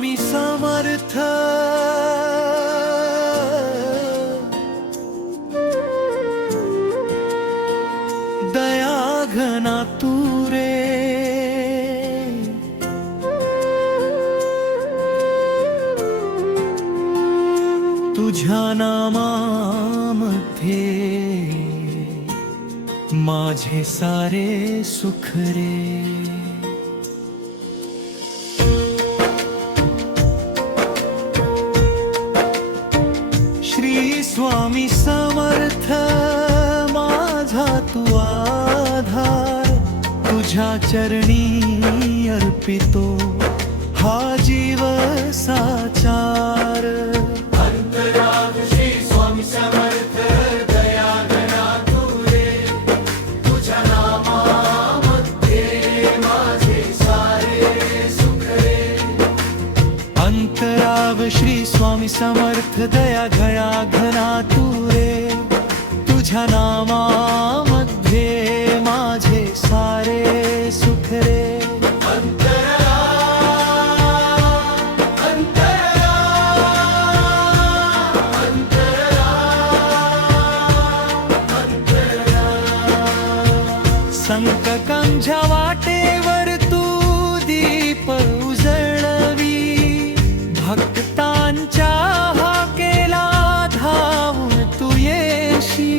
स्वामी समर्थ दया घना तू रे, तुझ्या नामामध्ये माझे सारे सुख रे। श्री स्वामी समर्थ माझा तू आधार, तुझ्या चरणी अर्पितो हा जीव साचार। अंतराग श्री स्वामी समर्थ दया घना तू रे, तुझ्या नामामध्ये माझे सारे सुख रे। अंतराव श्री स्वामी समर्थ दया घना तू रे, तुझ्या नामामध्ये माझे सारे सुख रे। संकटांच्या वाटेवर तू दीप उजळवी, भक्तांच्या हाकेला धावून तू येशी।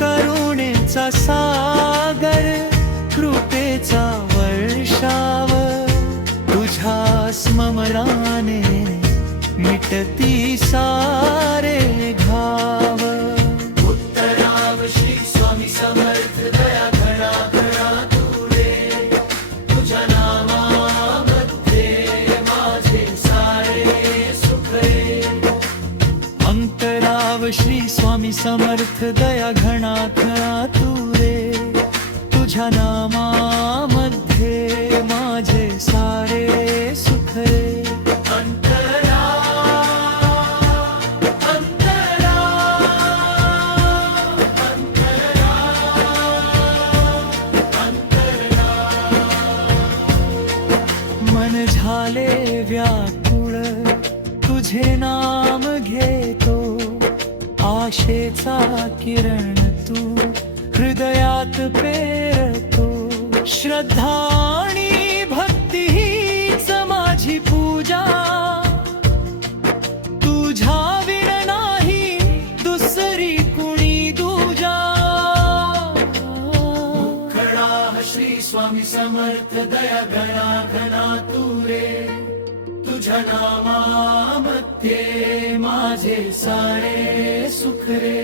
करुणेचा सागर कृपेचा वर्षाव, तुझ्या स्मरणाने मिटती सारे घाव। उत्तराव श्री स्वामी समर्थ दया घना घना तू रे, तुझ्या नामामध्ये माझे सारे सुख रे। अंतराव श्री स्वामी समर्थ दया घना घना तू रे, तुझ्या नामामध्ये माझे सारे सुख रे। मन झाले व्याकुळ तुझे नाम घेतो, आशेचा किरण तू हृदयात पेरतो। श्रद्धा आणि भक्ती हीच माझी पूजा, तुझ्या विण नाही दुसरी कुणी दूजा। मुखडा श्री स्वामी समर्थ दया घना घना तू रे, तुझ्या नामामध्ये माझे सारे सुख रे।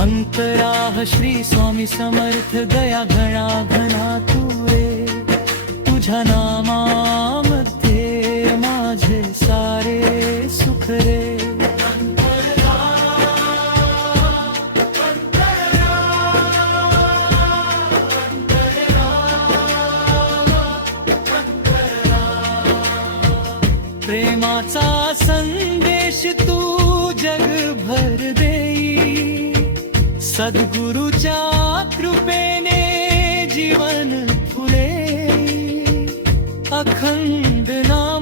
अंतराह श्री स्वामी समर्थ दया घना घना तू रे, तुझ्या नामामध्ये माझे सारे सुख रे। प्रेमाचा संदेश तू जगभर देई, सद्गुरूच्या कृपेने जीवन फुले। अखंड नाम